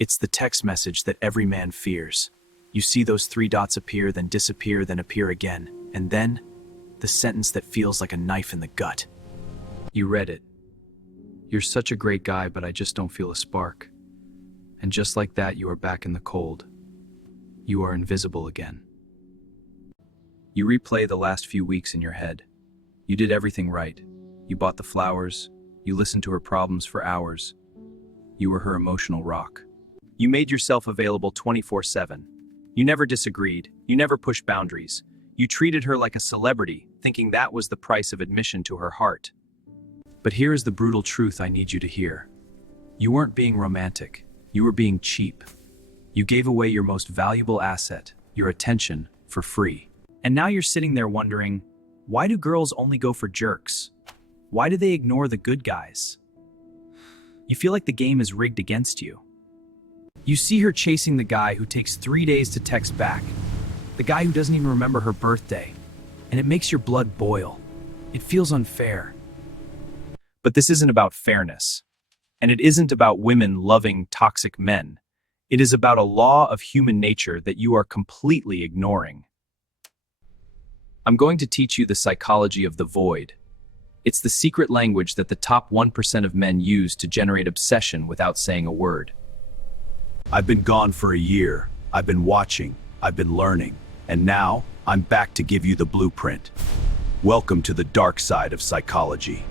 It's the text message that every man fears. You see those three dots appear, then disappear, then appear again. And then, the sentence that feels like a knife in the gut. You read it. You're such a great guy, but I just don't feel a spark. And just like that, you are back in the cold. You are invisible again. You replay the last few weeks in your head. You did everything right. You bought the flowers. You listened to her problems for hours. You were her emotional rock. You made yourself available 24/7. You never disagreed. You never pushed boundaries. You treated her like a celebrity, thinking that was the price of admission to her heart. But here is the brutal truth I need you to hear. You weren't being romantic. You were being cheap. You gave away your most valuable asset, your attention, for free. And now you're sitting there wondering, why do girls only go for jerks? Why do they ignore the good guys? You feel like the game is rigged against you. You see her chasing the guy who takes 3 days to text back, the guy who doesn't even remember her birthday, and it makes your blood boil. It feels unfair. But this isn't about fairness, and it isn't about women loving toxic men. It is about a law of human nature that you are completely ignoring. I'm going to teach you the psychology of the void. It's the secret language that the top 1% of men use to generate obsession without saying a word. I've been gone for a year. I've been watching. I've been learning. And now, I'm back to give you the blueprint. Welcome to the dark side of psychology.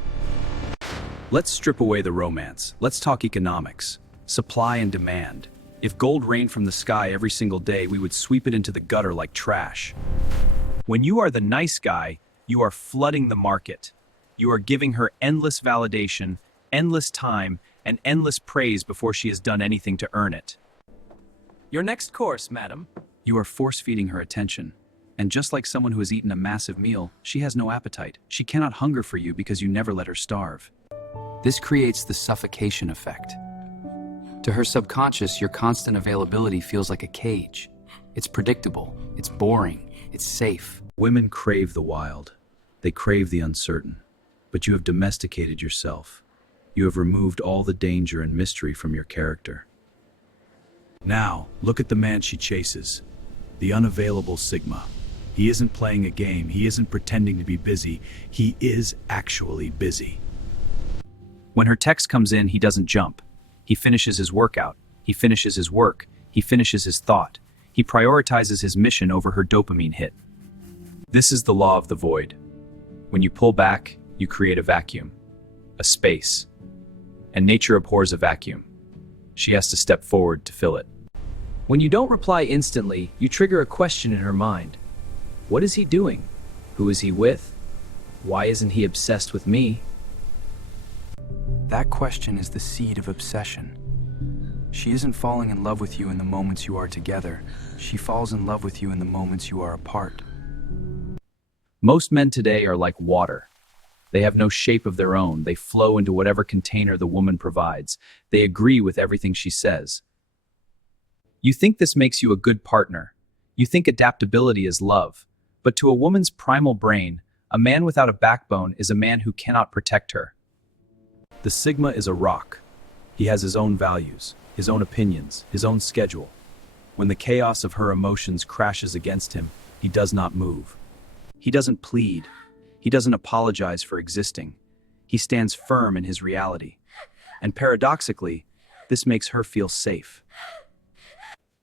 Let's strip away the romance. Let's talk economics. Supply and demand. If gold rained from the sky every single day, we would sweep it into the gutter like trash. When you are the nice guy, you are flooding the market. You are giving her endless validation, endless time, and endless praise before she has done anything to earn it. Your next course, madam. You are force-feeding her attention. And just like someone who has eaten a massive meal, she has no appetite. She cannot hunger for you because you never let her starve. This creates the suffocation effect. To her subconscious, your constant availability feels like a cage. It's predictable, it's boring, it's safe. Women crave the wild. They crave the uncertain. But you have domesticated yourself. You have removed all the danger and mystery from your character. Now, look at the man she chases. The unavailable Sigma. He isn't playing a game. He isn't pretending to be busy. He is actually busy. When her text comes in, he doesn't jump. He finishes his workout. He finishes his work. He finishes his thought. He prioritizes his mission over her dopamine hit. This is the law of the void. When you pull back, you create a vacuum, a space. And nature abhors a vacuum. She has to step forward to fill it. When you don't reply instantly, you trigger a question in her mind. What is he doing? Who is he with? Why isn't he obsessed with me? That question is the seed of obsession. She isn't falling in love with you in the moments you are together. She falls in love with you in the moments you are apart. Most men today are like water. They have no shape of their own. They flow into whatever container the woman provides. They agree with everything she says. You think this makes you a good partner. You think adaptability is love. But to a woman's primal brain, a man without a backbone is a man who cannot protect her. The Sigma is a rock. He has his own values, his own opinions, his own schedule. When the chaos of her emotions crashes against him, he does not move. He doesn't plead. He doesn't apologize for existing. He stands firm in his reality. And paradoxically, this makes her feel safe.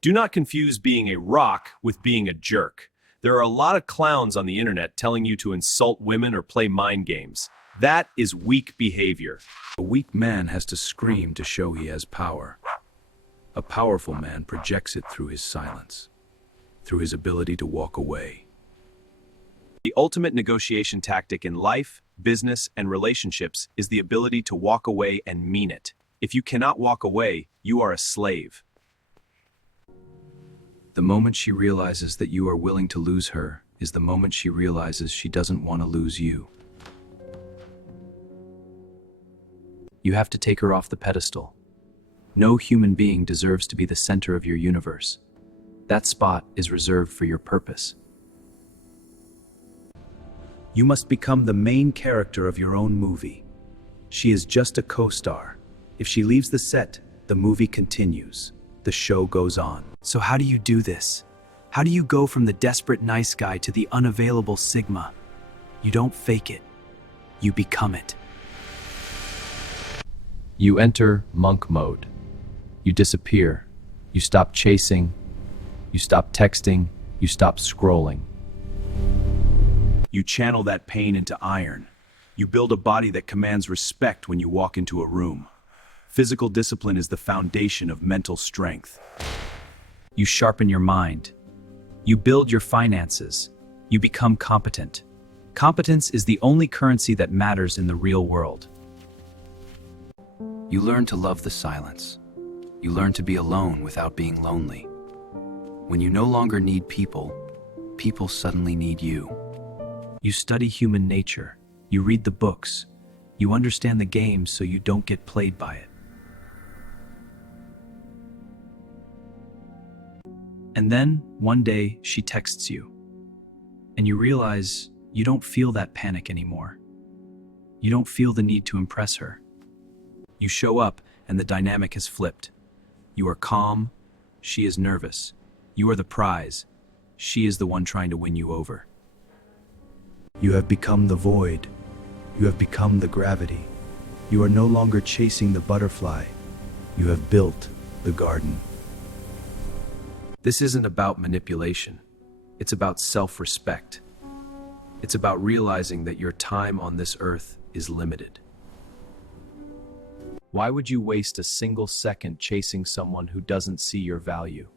Do not confuse being a rock with being a jerk. There are a lot of clowns on the internet telling you to insult women or play mind games. That is weak behavior. A weak man has to scream to show he has power. A powerful man projects it through his silence, through his ability to walk away. The ultimate negotiation tactic in life, business, and relationships is the ability to walk away and mean it. If you cannot walk away, you are a slave. The moment she realizes that you are willing to lose her is the moment she realizes she doesn't want to lose you. You have to take her off the pedestal. No human being deserves to be the center of your universe. That spot is reserved for your purpose. You must become the main character of your own movie. She is just a co-star. If she leaves the set, the movie continues. the show goes on. So how do you do this? How do you go from the desperate nice guy to the unavailable Sigma? You don't fake it. You become it. You enter monk mode. You disappear. You stop chasing. You stop texting. You stop scrolling. You channel that pain into iron. You build a body that commands respect when you walk into a room. Physical discipline is the foundation of mental strength. You sharpen your mind. You build your finances. You become competent. Competence is the only currency that matters in the real world. You learn to love the silence. You learn to be alone without being lonely. When you no longer need people, people suddenly need you. You study human nature. You read the books. You understand the game so you don't get played by it. And then, one day, she texts you. And you realize you don't feel that panic anymore. You don't feel the need to impress her. You show up, and the dynamic has flipped. You are calm. She is nervous. You are the prize. She is the one trying to win you over. You have become the void. You have become the gravity. You are no longer chasing the butterfly. You have built the garden. This isn't about manipulation. It's about self-respect. It's about realizing that your time on this earth is limited. Why would you waste a single second chasing someone who doesn't see your value?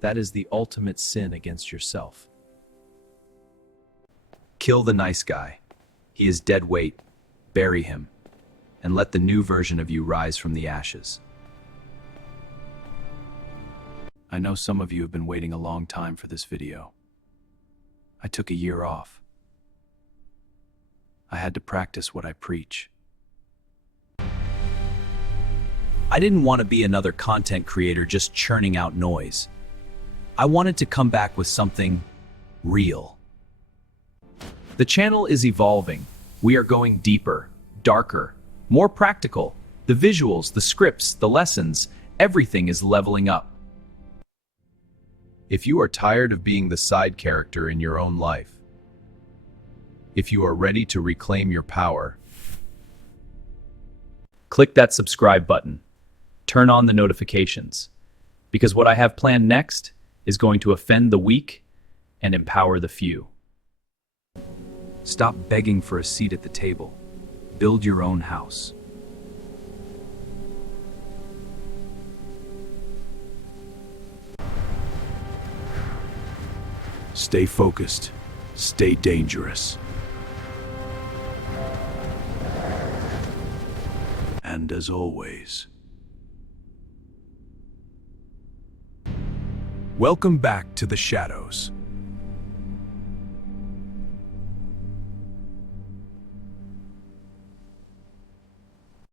That is the ultimate sin against yourself. Kill the nice guy. He is dead weight. Bury him. And let the new version of you rise from the ashes. I know some of you have been waiting a long time for this video. I took a year off. I had to practice what I preach. I didn't want to be another content creator just churning out noise. I wanted to come back with something real. The channel is evolving. We are going deeper, darker, more practical. The visuals, the scripts, the lessons, everything is leveling up. If you are tired of being the side character in your own life, if you are ready to reclaim your power, click that subscribe button. Turn on the notifications. Because what I have planned next is going to offend the weak and empower the few. Stop begging for a seat at the table. Build your own house. Stay focused. Stay dangerous. And as always, welcome back to the shadows.